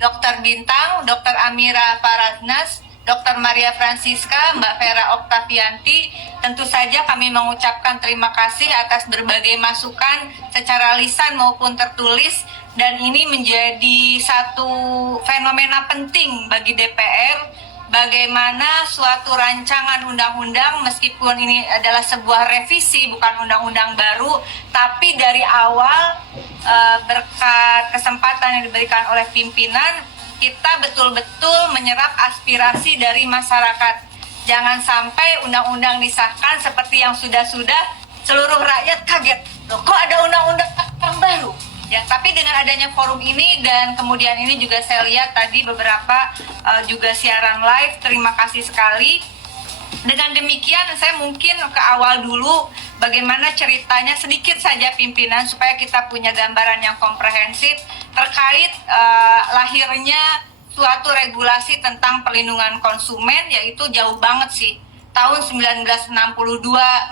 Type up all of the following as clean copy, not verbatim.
Dr. Bintang, Dr. Amira Faraznas, Dr. Maria Francisca, Mbak Vera Oktavianti. Tentu saja kami mengucapkan terima kasih atas berbagai masukan secara lisan maupun tertulis, dan ini menjadi satu fenomena penting bagi DPR. Bagaimana suatu rancangan undang-undang, meskipun ini adalah sebuah revisi bukan undang-undang baru, tapi dari awal berkat kesempatan yang diberikan oleh pimpinan, kita betul-betul menyerap aspirasi dari masyarakat. Jangan sampai undang-undang disahkan seperti yang sudah-sudah, seluruh rakyat kaget, loh kok ada undang-undang yang baru? Ya, tapi dengan adanya forum ini dan kemudian ini juga saya lihat tadi beberapa juga siaran live, terima kasih sekali. Dengan demikian saya mungkin ke awal dulu bagaimana ceritanya sedikit saja pimpinan supaya kita punya gambaran yang komprehensif terkait lahirnya suatu regulasi tentang perlindungan konsumen, yaitu jauh banget sih. Tahun 1962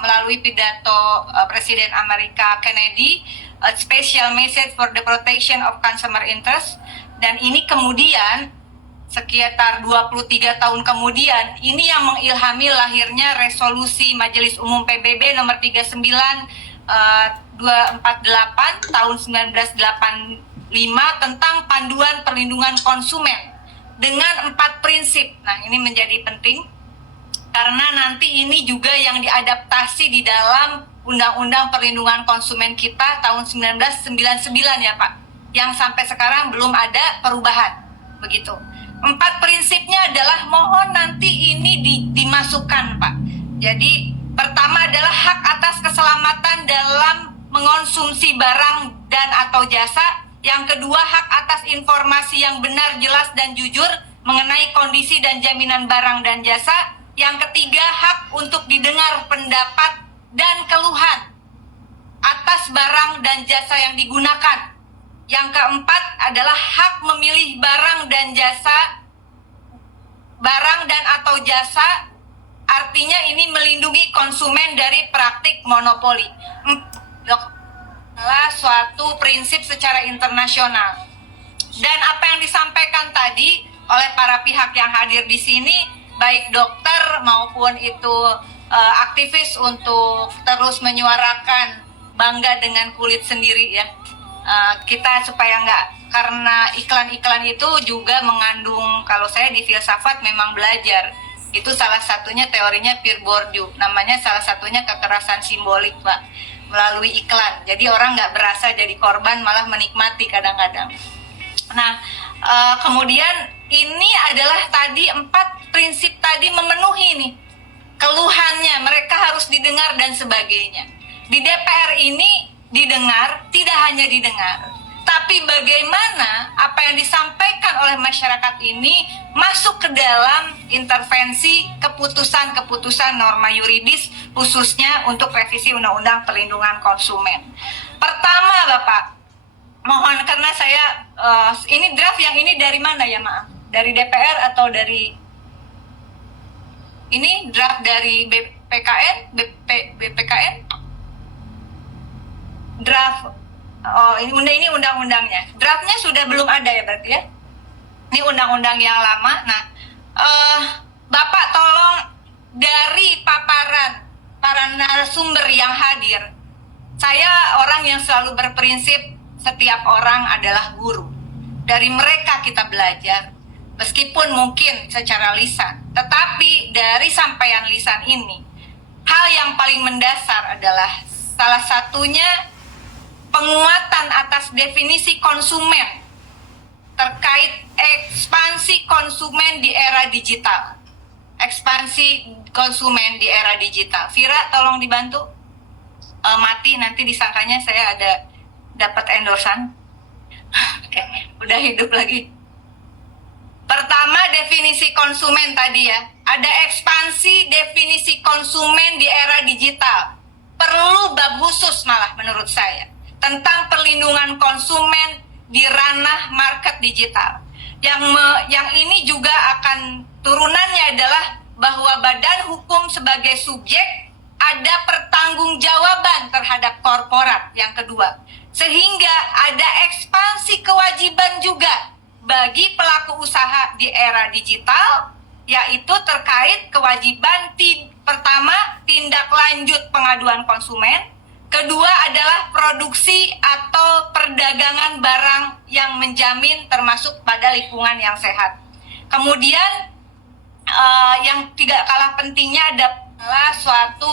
melalui pidato Presiden Amerika Kennedy, A Special Message for the Protection of Consumer Interest, dan ini kemudian sekitar 23 tahun kemudian ini yang mengilhami lahirnya resolusi Majelis Umum PBB nomor 39 248 tahun 1985 tentang panduan perlindungan konsumen dengan 4 prinsip. Nah, ini menjadi penting karena nanti ini juga yang diadaptasi di dalam Undang-Undang Perlindungan Konsumen kita tahun 1999 ya Pak, yang sampai sekarang belum ada perubahan, begitu. 4 prinsipnya adalah mohon nanti ini dimasukkan Pak. Jadi pertama adalah hak atas keselamatan dalam mengonsumsi barang dan atau jasa. Yang kedua, hak atas informasi yang benar, jelas dan jujur mengenai kondisi dan jaminan barang dan jasa. Yang ketiga, hak untuk didengar pendapat dan keluhan atas barang dan jasa yang digunakan. Yang keempat adalah hak memilih barang dan atau jasa, artinya ini melindungi konsumen dari praktik monopoli. Adalah suatu prinsip secara internasional. Dan apa yang disampaikan tadi oleh para pihak yang hadir di sini, baik dokter maupun itu aktivis untuk terus menyuarakan bangga dengan kulit sendiri ya. Kita supaya karena iklan-iklan itu juga mengandung, kalau saya di filsafat memang belajar, itu salah satunya teorinya Pierre Bourdieu, namanya salah satunya kekerasan simbolik Pak, melalui iklan. Jadi orang nggak berasa jadi korban, malah menikmati kadang-kadang. Nah, kemudian ini adalah tadi 4 prinsip tadi memenuhi nih keluhannya, mereka harus didengar dan sebagainya. Di DPR ini didengar, tidak hanya didengar, tapi bagaimana apa yang disampaikan oleh masyarakat ini masuk ke dalam intervensi keputusan-keputusan norma yuridis, khususnya untuk revisi Undang-Undang Perlindungan Konsumen. Pertama Bapak, mohon karena saya ini draft yang ini dari mana ya, maaf? Dari DPR atau dari ini draft dari BPKN, BPKN? Draft, oh ini undang-undangnya. Draftnya sudah belum ada ya berarti ya? Ini undang-undang yang lama. Nah, Bapak tolong dari paparan para narasumber yang hadir, saya orang yang selalu berprinsip setiap orang adalah guru. Dari mereka kita belajar, meskipun mungkin secara lisan. Tetapi dari sampaian lisan ini, hal yang paling mendasar adalah salah satunya penguatan atas definisi konsumen terkait ekspansi konsumen di era digital. Ekspansi konsumen di era digital. Vira, tolong dibantu. Mati nanti disangkanya saya ada dapat endorsan. Oke, udah hidup lagi. Pertama, definisi konsumen tadi ya. Ada ekspansi definisi konsumen di era digital. Perlu bab khusus malah menurut saya tentang perlindungan konsumen di ranah market digital. Yang ini juga akan turunannya adalah bahwa badan hukum sebagai subjek ada pertanggungjawaban terhadap korporat yang kedua. Sehingga ada ekspansi kewajiban juga bagi pelaku usaha di era digital, yaitu terkait kewajiban pertama, tindak lanjut pengaduan konsumen. Kedua adalah produksi atau perdagangan barang yang menjamin termasuk pada lingkungan yang sehat. Kemudian yang tidak kalah pentingnya adalah suatu